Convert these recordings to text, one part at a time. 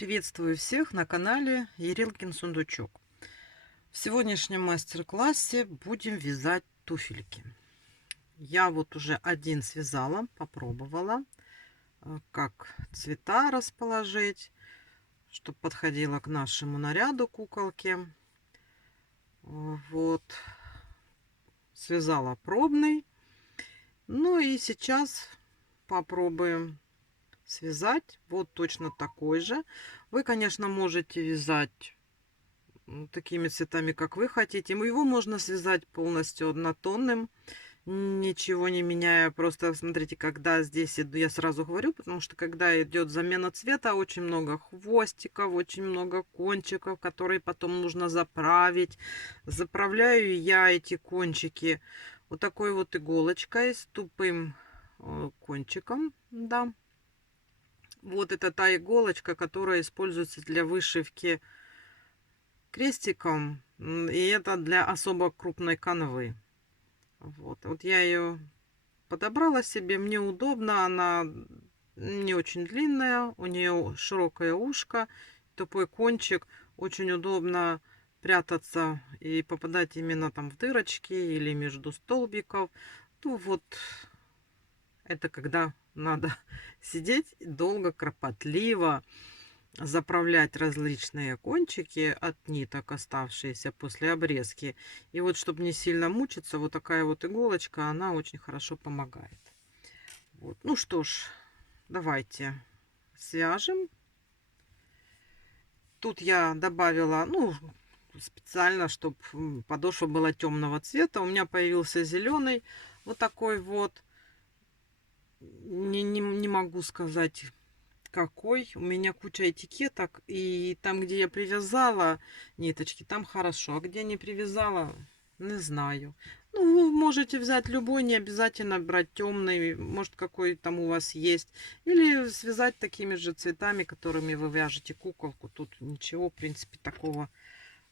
Приветствую всех на канале Ерилкин Сундучок. В сегодняшнем мастер-классе будем вязать туфельки. Я вот уже один связала, попробовала, как цвета расположить, чтобы подходило к нашему наряду куколки. Вот, связала пробный. Ну и сейчас попробуем связать вот точно такой же. Вы, конечно, можете вязать такими цветами, как вы хотите. Его можно связать полностью однотонным, ничего не меняя. Просто смотрите, когда здесь иду, я сразу говорю, потому что когда идет замена цвета, очень много хвостиков, очень много кончиков, которые потом нужно заправить. Заправляю я эти кончики вот такой вот иголочкой с тупым кончиком, да. Вот это та иголочка, которая используется для вышивки крестиком, и это для особо крупной канвы. Вот я ее подобрала себе, мне удобно, она не очень длинная, у нее широкое ушко, тупой кончик, очень удобно прятаться и попадать именно там в дырочки или между столбиков. Ну вот, это когда надо сидеть долго, кропотливо, заправлять различные кончики от ниток, оставшиеся после обрезки. И вот, чтобы не сильно мучиться, вот такая вот иголочка, она очень хорошо помогает. Вот. Ну что ж, давайте свяжем. Тут я добавила, ну, специально, чтобы подошва была темного цвета. У меня появился зеленый, вот такой вот. Не могу сказать, какой. У меня куча этикеток, и там, где я привязала ниточки, там хорошо, а где не привязала, не знаю. Ну, вы можете взять любой, не обязательно брать темный, может, какой там у вас есть, или связать такими же цветами, которыми вы вяжете куколку. Тут ничего, в принципе, такого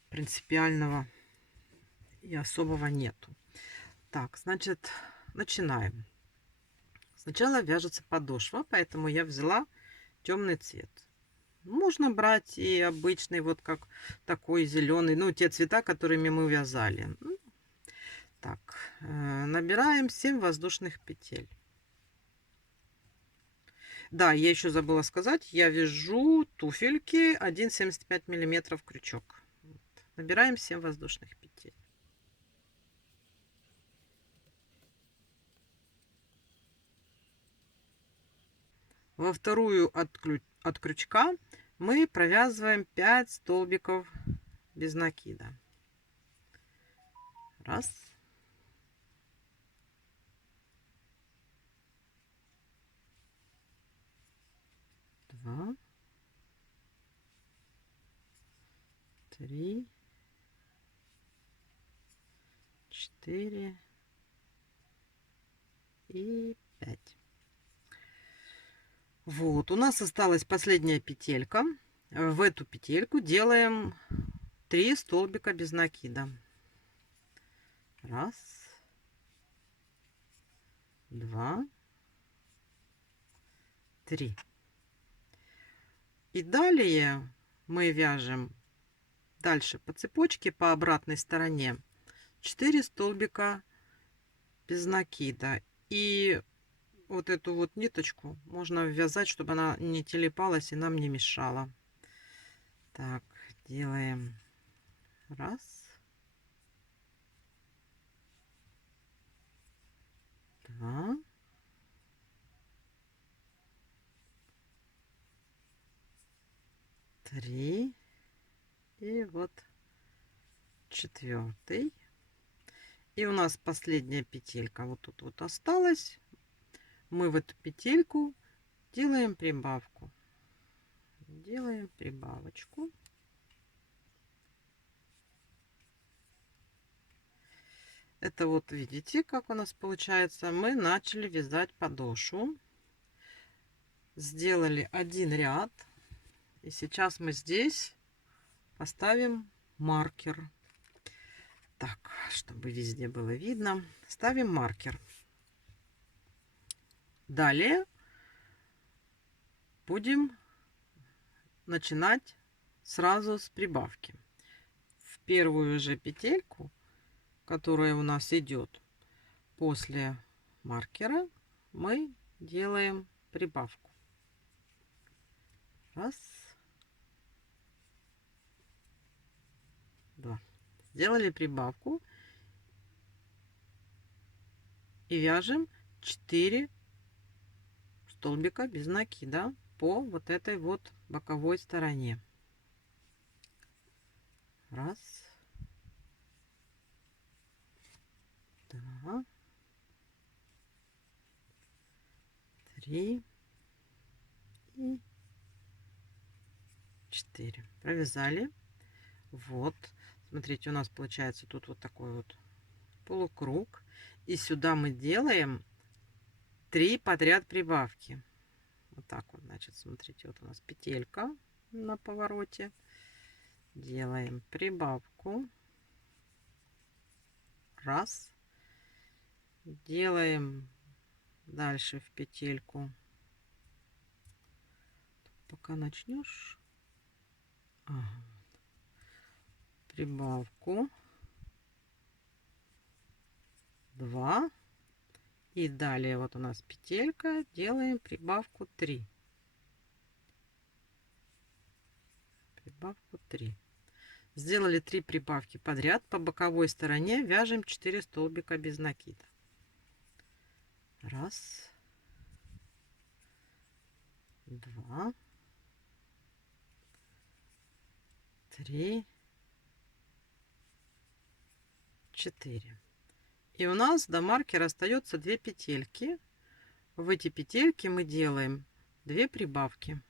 принципиального и особого нету. Так, значит, начинаем. Сначала вяжется подошва, поэтому я взяла темный цвет. Можно брать и обычный, вот как такой зеленый, ну, те цвета, которыми мы вязали. Так, набираем 7 воздушных петель. Да, я еще забыла сказать, я вяжу туфельки 1,75 миллиметров крючок. Набираем 7 воздушных петель. Во вторую от крючка мы провязываем 5 столбиков без накида. Раз. Два. Три. 4 и 5. Вот, у нас осталась последняя петелька. В эту петельку делаем 3 столбика без накида. Раз, два, три. И далее мы вяжем дальше по цепочке по обратной стороне 4 столбика без накида. И вот эту вот ниточку можно ввязать, чтобы она не телепалась и нам не мешала. Так, делаем раз, два, три, и вот четвертый. И у нас последняя петелька вот тут вот осталась. Мы в эту петельку делаем прибавку. Делаем прибавочку. Это вот видите, как у нас получается. Мы начали вязать подошву. Сделали один ряд. И сейчас мы здесь поставим маркер. Так, чтобы везде было видно. Ставим маркер. Далее будем начинать сразу с прибавки. В первую же петельку, которая у нас идет после маркера, мы делаем прибавку. Раз, два. Сделали прибавку и вяжем 4 столбика без накида по вот этой вот боковой стороне. Раз, два, три и 4. Провязали. Вот, смотрите, у нас получается тут вот такой вот полукруг. И сюда мы делаем 3 подряд прибавки. Вот так вот, значит, смотрите, вот у нас петелька на повороте. Делаем прибавку. Раз. Делаем дальше в петельку. Пока начнешь. Ага. Прибавку. 2. И далее вот у нас петелька. Делаем прибавку 3. Прибавку 3. Сделали 3 прибавки подряд. По боковой стороне вяжем 4 столбика без накида. Раз, два, три, 4. И у нас до маркера остается 2 петельки. В эти петельки мы делаем 2 прибавки.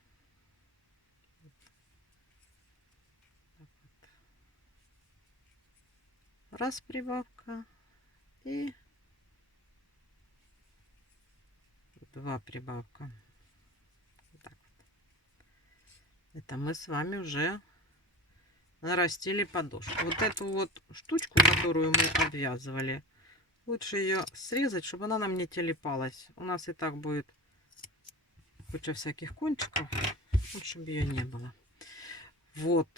Раз прибавка и 2 прибавка. Вот так вот. Это мы с вами уже нарастили подошву. Вот эту вот штучку, которую мы обвязывали, лучше ее срезать, чтобы она нам не телепалась. У нас и так будет куча всяких кончиков. Лучше бы ее не было. Вот.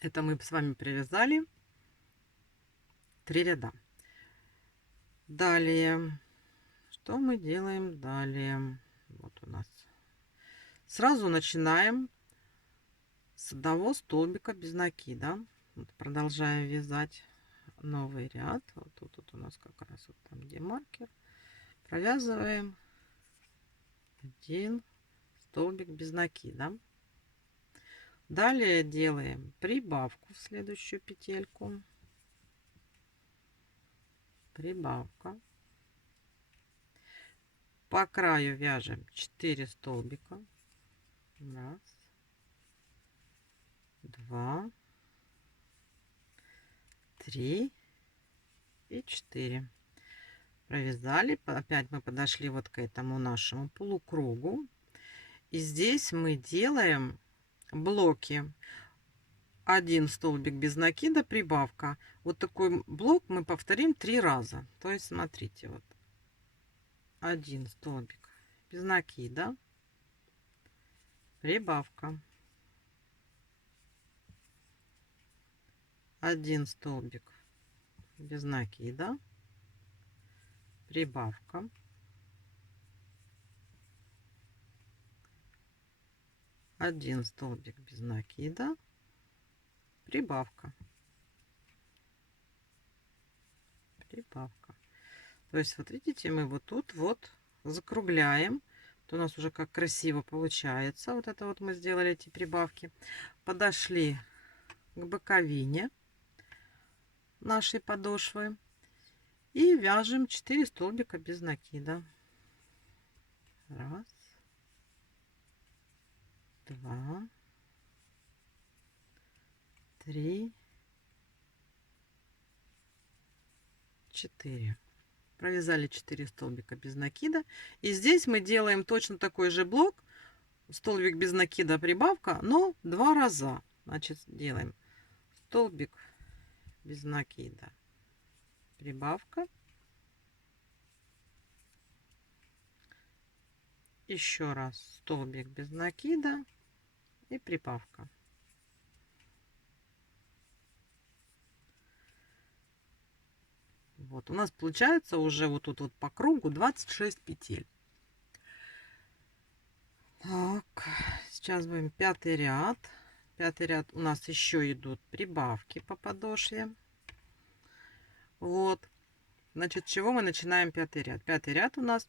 Это мы с вами привязали 3 ряда. Далее. Что мы делаем далее? Вот у нас. Сразу начинаем с одного столбика без накида. Вот продолжаем вязать новый ряд. Вот тут вот у нас как раз вот там, где маркер. Провязываем 1 столбик без накида. Далее делаем прибавку в следующую петельку. Прибавка. По краю вяжем 4 столбика. Раз, два, 3 и 4. Провязали. Опять мы подошли вот к этому нашему полукругу. И здесь мы делаем блоки. 1 столбик без накида, прибавка. Вот такой блок мы повторим 3 раза. То есть смотрите, вот 1 столбик без накида, прибавка, 1 столбик без накида, прибавка, 1 столбик без накида, прибавка, прибавка. То есть вот видите, мы вот тут вот закругляем. Вот у нас уже как красиво получается. Вот это вот мы сделали эти прибавки. Подошли к боковине нашей подошвы и вяжем 4 столбика без накида. Раз, два, 3, 4. Провязали 4 столбика без накида. И здесь мы делаем точно такой же блок. Столбик без накида, прибавка, но 2 раза. Значит, делаем столбик без накида, прибавка, еще раз столбик без накида, и прибавка. Вот у нас получается уже вот тут вот по кругу 26 петель. Так, сейчас будем пятый ряд. Пятый ряд у нас еще идут прибавки по подошве. Вот. Значит, с чего мы начинаем пятый ряд? Пятый ряд у нас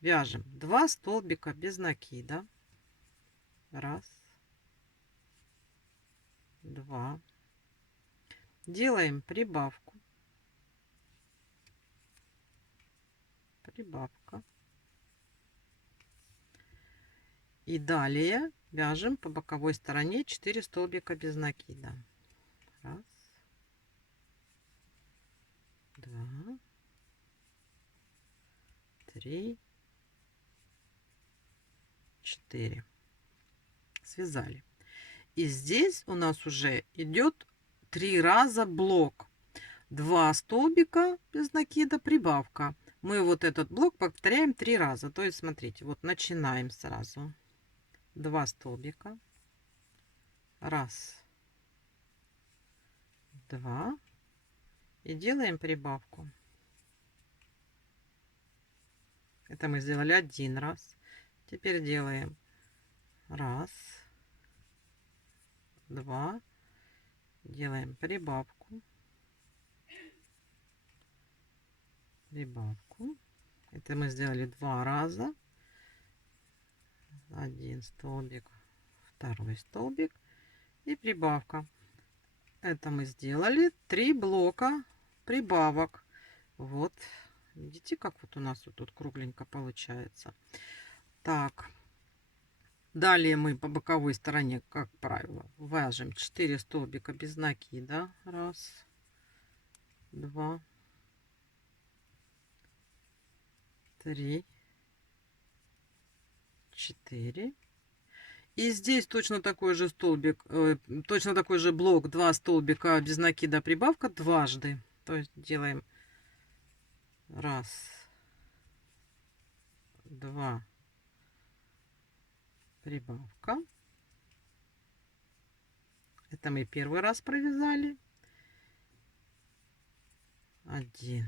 вяжем 2 столбика без накида. Раз, два. Делаем прибавку. Прибавка. И далее вяжем по боковой стороне 4 столбика без накида. Раз, два, три, 4. Связали. И здесь у нас уже идет 3 раза блок. 2 столбика без накида, прибавка. Мы вот этот блок повторяем 3 раза. То есть, смотрите, вот начинаем сразу. 2 столбика. Раз, два. И делаем прибавку. Это мы сделали один раз. Теперь делаем раз, два. Делаем прибавку. Прибавку. Это мы сделали 2 раза. Один столбик, второй столбик и прибавка. Это мы сделали 3 блока прибавок. Вот, видите, как вот у нас вот тут кругленько получается. Так, далее мы по боковой стороне, как правило, вяжем 4 столбика без накида. Раз, два, три, 4. И здесь точно такой же столбик, точно такой же блок, 2 столбика без накида, прибавка дважды. То есть делаем раз, два, прибавка. Это мы первый раз провязали. Один,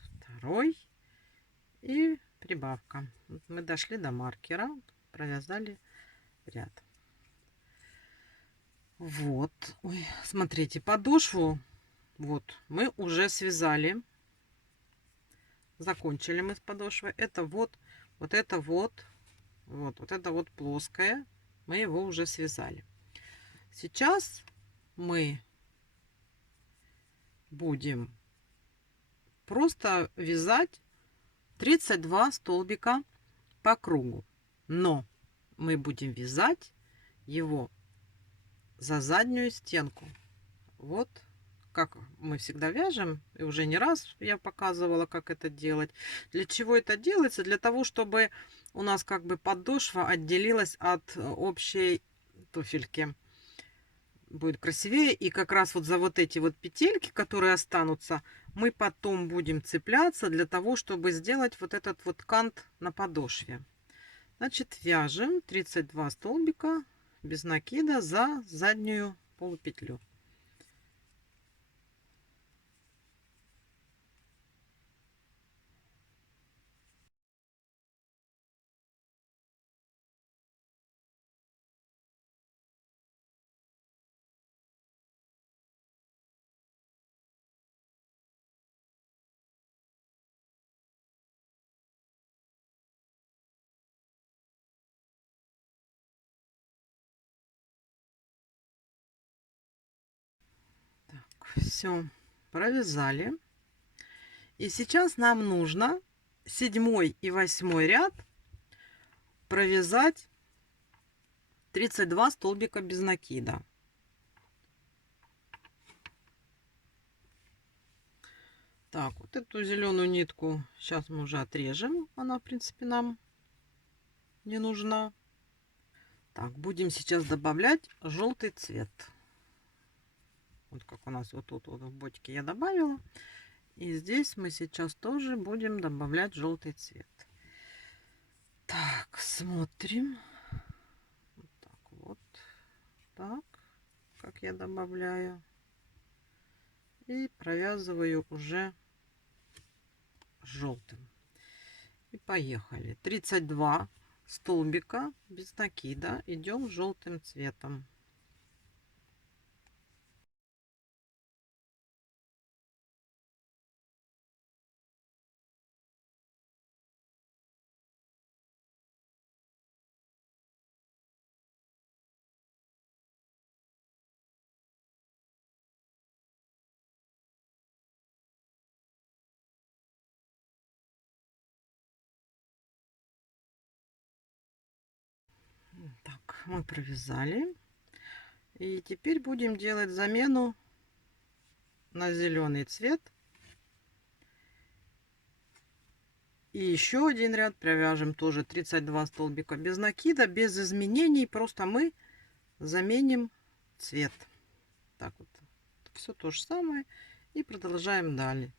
второй и прибавка. Вот мы дошли до маркера, провязали ряд. Вот, ой, смотрите, подошву вот мы уже связали, закончили мы с подошвой. Это вот, вот это вот, вот это вот плоское, мы его уже связали. Сейчас мы будем просто вязать 32 столбика по кругу, но мы будем вязать его за заднюю стенку. Вот как мы всегда вяжем, и уже не раз я показывала, как это делать. Для чего это делается? Для того, чтобы у нас как бы подошва отделилась от общей туфельки. Будет красивее. И как раз вот за вот эти вот петельки, которые останутся, мы потом будем цепляться для того, чтобы сделать вот этот вот кант на подошве. Значит, вяжем 32 столбика без накида за заднюю полупетлю. Все, провязали. И сейчас нам нужно 7 и 8 ряд провязать 32 столбика без накида. Так, вот эту зеленую нитку сейчас мы уже отрежем. Она, в принципе, нам не нужна. Так, будем сейчас добавлять желтый цвет. Вот как у нас вот тут вот в ботике я добавила. И здесь мы сейчас тоже будем добавлять желтый цвет. Так, смотрим. так, как я добавляю. И провязываю уже желтым. И поехали. 32 столбика без накида. Идем желтым цветом. Так, мы провязали. И теперь будем делать замену на зеленый цвет. И еще один ряд провяжем тоже 32 столбика без накида, без изменений. Просто мы заменим цвет. Так вот. Все то же самое. И продолжаем далее.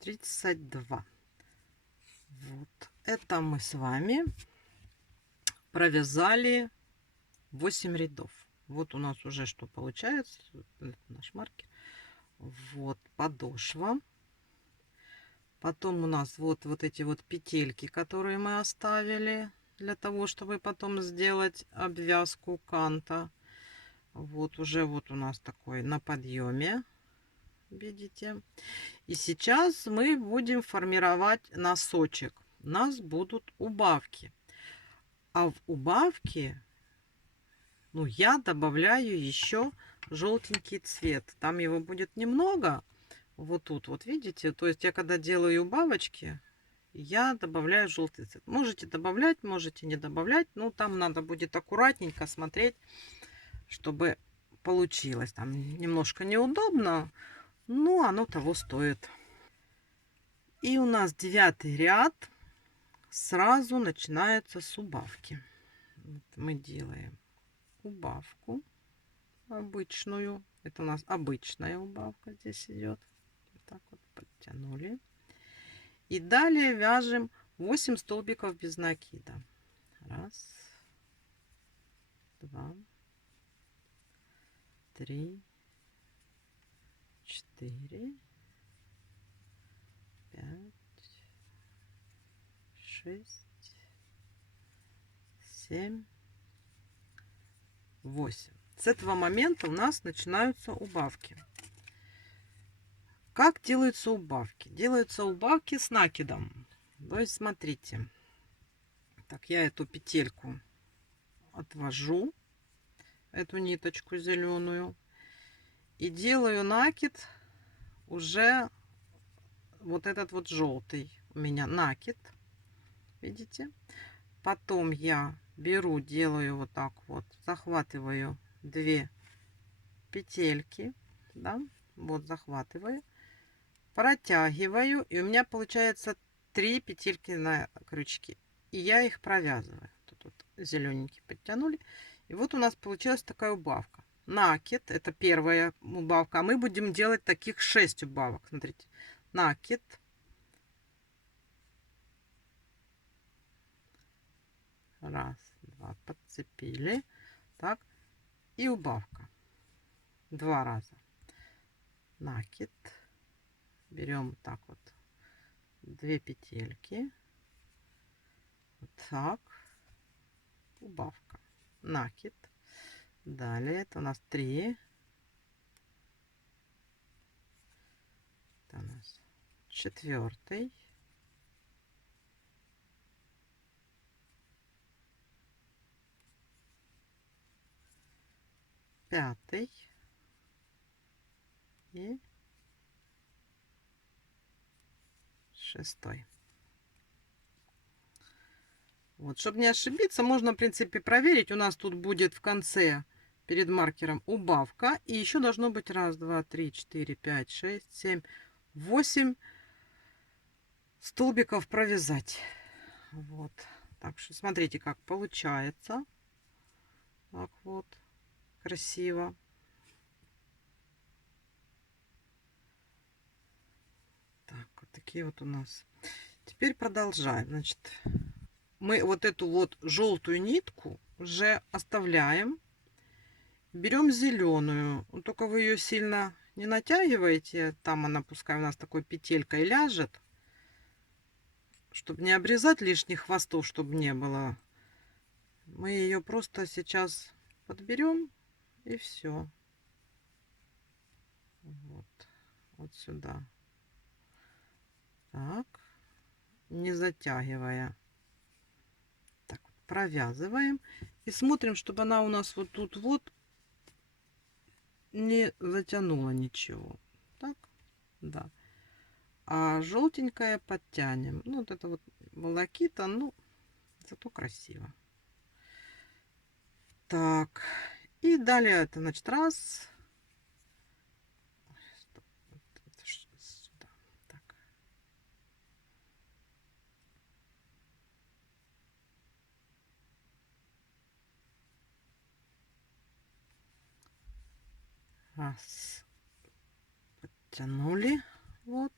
Тридцать два. Вот. Это мы с вами провязали 8 рядов. Вот у нас уже что получается. Это наш маркер. Вот подошва. Потом у нас вот эти вот петельки, которые мы оставили для того, чтобы потом сделать обвязку канта. Вот уже вот у нас такой на подъеме, видите. И сейчас мы будем формировать носочек. У нас будут убавки. А в убавке, ну, я добавляю еще желтенький цвет. Там его будет немного. Вот тут, вот видите. То есть я когда делаю убавочки, я добавляю желтый цвет. Можете добавлять, можете не добавлять. Но там надо будет аккуратненько смотреть, чтобы получилось. Там немножко неудобно, но оно того стоит. И у нас 9 ряд сразу начинается с убавки. Вот мы делаем убавку обычную. Это у нас обычная убавка здесь идет. Вот так вот подтянули. И далее вяжем 8 столбиков без накида. Раз, два, три, 4, 5, 6, 7, 8. С этого момента у нас начинаются убавки. Как делаются убавки? Делаются убавки с накидом. То есть смотрите. Так, я эту петельку отвожу, эту ниточку зеленую, и делаю накид уже вот этот вот желтый. У меня накид, видите? Потом я беру, делаю вот так вот, захватываю 2 петельки, да, вот захватываю, протягиваю, и у меня получается 3 петельки на крючке, и я их провязываю. Тут вот зелененький подтянули, и вот у нас получилась такая убавка. Накид — это первая убавка, а мы будем делать таких 6 убавок. Смотрите, накид, раз, два, подцепили, так, и убавка 2 раза. Накид, берем так вот 2 петельки, вот так, убавка, накид. Далее это у нас 3, это у нас 4, 5 и 6. Вот, чтобы не ошибиться, можно, в принципе, проверить. У нас тут будет в конце перед маркером убавка. И еще должно быть 1, 2, 3, 4, 5, 6, 7, 8 столбиков провязать. Вот Так что смотрите, как получается. Так вот, красиво. Так, вот такие вот у нас. Теперь продолжаем. Значит, мы вот эту вот желтую нитку уже оставляем. Берем зеленую. Только вы ее сильно не натягиваете. Там она, пускай у нас такой петелькой ляжет. Чтобы не обрезать лишних хвостов, чтобы не было. Мы ее просто сейчас подберем и все. Вот. Вот сюда. Так. Не затягивая. Так, провязываем. И смотрим, чтобы она у нас вот тут вот не затянула ничего. Так, да. А желтенькое подтянем. Ну, вот это вот волокита, ну, зато красиво. Так, и далее это, значит, раз. Сюда. Так. Раз. Подтянули. Вот.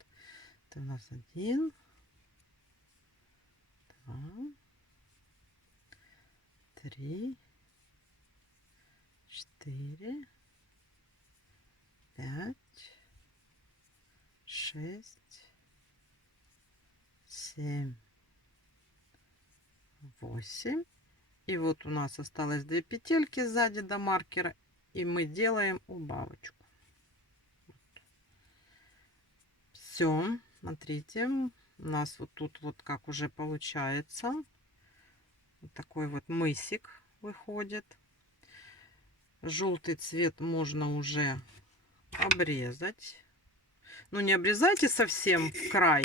Это у нас 1, 2, 3, 4, 5, 6, 7, 8. И вот у нас осталось 2 петельки сзади до маркера. И мы делаем убавочку. Все, смотрите, у нас вот тут вот как уже получается. Вот такой вот мысик выходит. Желтый цвет можно уже обрезать. Ну, не обрезайте совсем в край.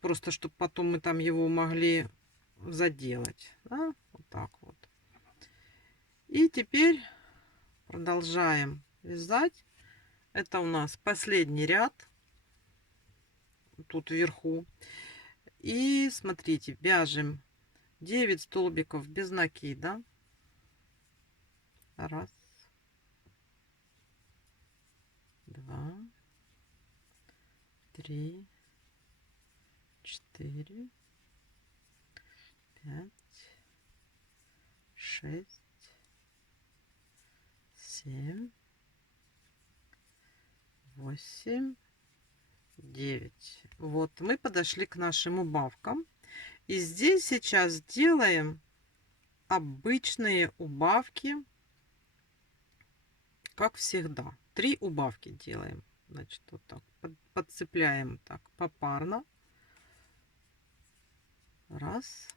Просто, чтобы потом мы там его могли заделать. Да? Вот так вот. И теперь продолжаем вязать. Это у нас последний ряд. Тут вверху. И смотрите, вяжем 9 столбиков без накида. Раз. Два. Три. 4. 5. 6. 7. 8. 9. Вот мы подошли к нашим убавкам. И здесь сейчас делаем обычные убавки, как всегда. 3 убавки делаем. Значит, вот так подцепляем так попарно. Раз.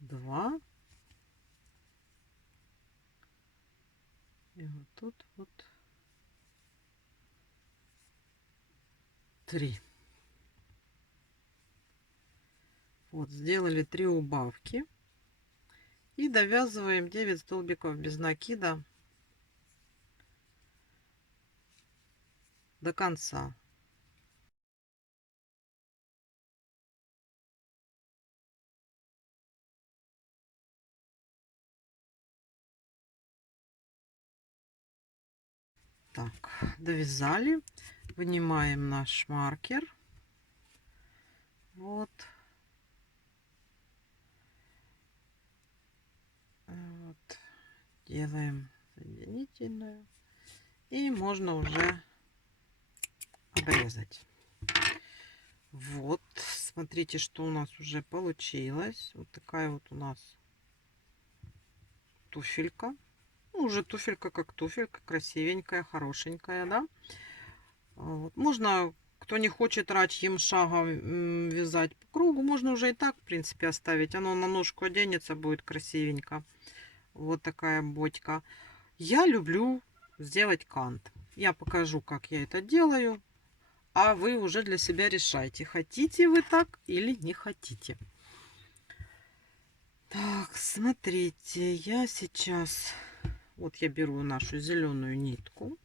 Два. И вот тут вот 3. Вот, сделали 3 убавки. И довязываем 9 столбиков без накида до конца. Так, довязали. Вынимаем наш маркер. Вот. Вот. Делаем соединительную. И можно уже обрезать. Вот. Смотрите, что у нас уже получилось. Вот такая вот у нас туфелька. Ну, уже туфелька как туфелька. Красивенькая, хорошенькая, да? Вот. Можно, кто не хочет рачьим шагом вязать по кругу, можно уже и так, в принципе, оставить. Оно на ножку оденется, будет красивенько. Вот такая ботька. Я люблю сделать кант. Я покажу, как я это делаю. А вы уже для себя решайте, хотите вы так или не хотите. Так, смотрите, я сейчас... Вот я беру нашу зеленую нитку.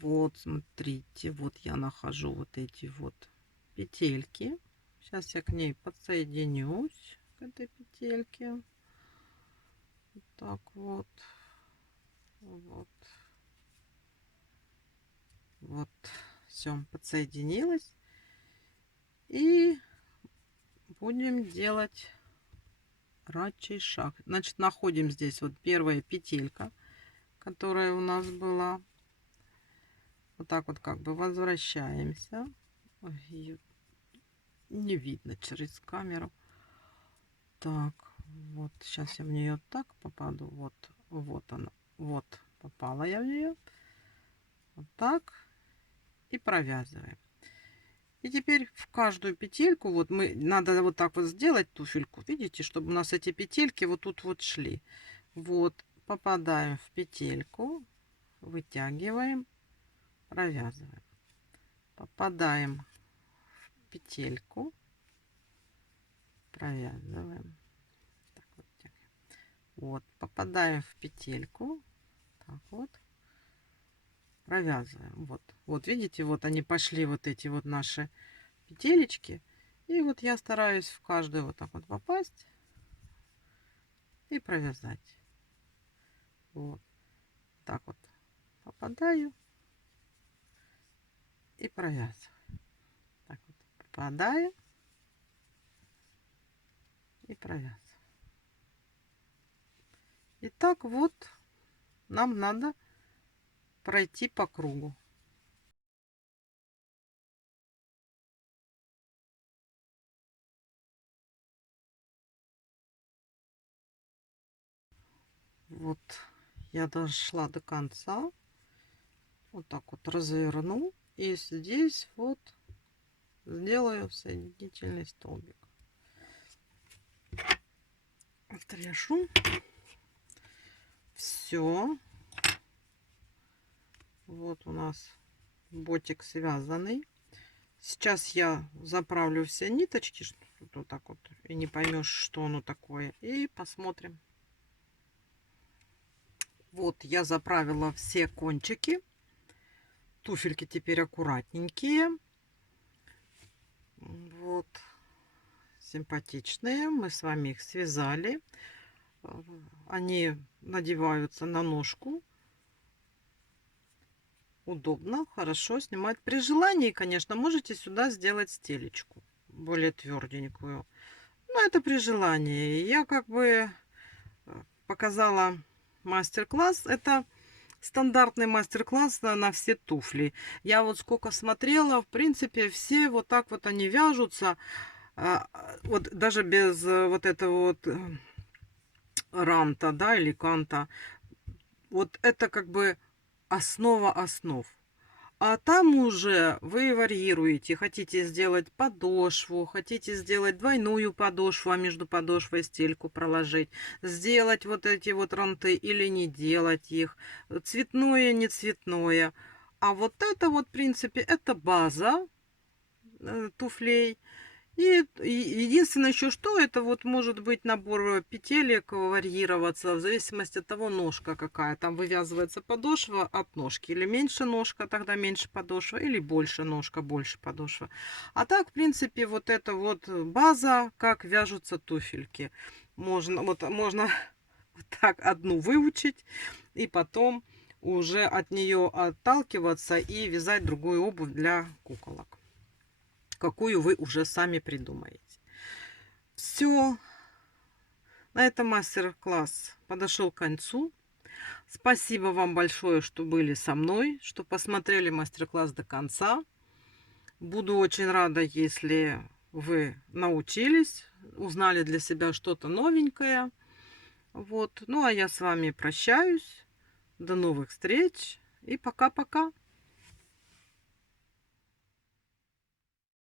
Вот, смотрите, вот я нахожу вот эти вот петельки. Сейчас я к ней подсоединюсь, к этой петельке. Вот так вот. Вот. Вот. Все, подсоединилась. И будем делать рачий шаг. Значит, находим здесь вот первая петелька, которая у нас была. Вот так вот как бы возвращаемся. Ой, её не видно через камеру. Так, вот сейчас я в нее так попаду. Вот, вот она. Вот, попала я в нее. Вот так. И провязываем. И теперь в каждую петельку, вот мы, надо вот так вот сделать туфельку, видите, чтобы у нас эти петельки вот тут вот шли. Вот, попадаем в петельку, вытягиваем, провязываем. Попадаем в петельку, провязываем. Так, вот, вот, попадаем в петельку, так вот, провязываем. Вот, вот видите, вот они пошли, вот эти вот наши петелечки. И вот я стараюсь в каждую вот так вот попасть и провязать. Вот так вот попадаю и провязываю. Так вот попадаю и провязываю. И так вот нам надо пройти по кругу. Вот я дошла до конца. Вот так вот разверну. И здесь вот сделаю соединительный столбик. Отрежу. Все. Вот у нас ботик связанный. Сейчас я заправлю все ниточки, что вот так вот, и не поймешь, что оно такое. И посмотрим. Вот я заправила все кончики. Туфельки теперь аккуратненькие. Вот. Симпатичные. Мы с вами их связали. Они надеваются на ножку. Удобно, хорошо снимать. При желании, конечно, можете сюда сделать стелечку. Более тверденькую. Но это при желании. Я как бы показала мастер-класс. Это стандартный мастер-класс на все туфли. Я вот сколько смотрела, в принципе, все вот так вот они вяжутся. Вот даже без вот этого вот ранта, да, или канта. Вот это как бы основа основ. А там уже вы варьируете. Хотите сделать подошву, хотите сделать двойную подошву, а между подошвой стельку проложить. Сделать вот эти вот ранты или не делать их. Цветное, не цветное. А вот это вот, в принципе, это база туфлей. И единственное еще что, это вот может быть набор петелек варьироваться в зависимости от того, ножка какая. Там вывязывается подошва от ножки. Или меньше ножка, тогда меньше подошва. Или больше ножка, больше подошва. А так, в принципе, вот это вот база, как вяжутся туфельки. Можно вот так одну выучить и потом уже от нее отталкиваться и вязать другую обувь для куколок, какую вы уже сами придумаете. Все, на этом мастер-класс подошел к концу. Спасибо вам большое, что были со мной, что посмотрели мастер-класс до конца. Буду очень рада, если вы научились, узнали для себя что-то новенькое. Вот. Ну, а я с вами прощаюсь. До новых встреч и пока-пока.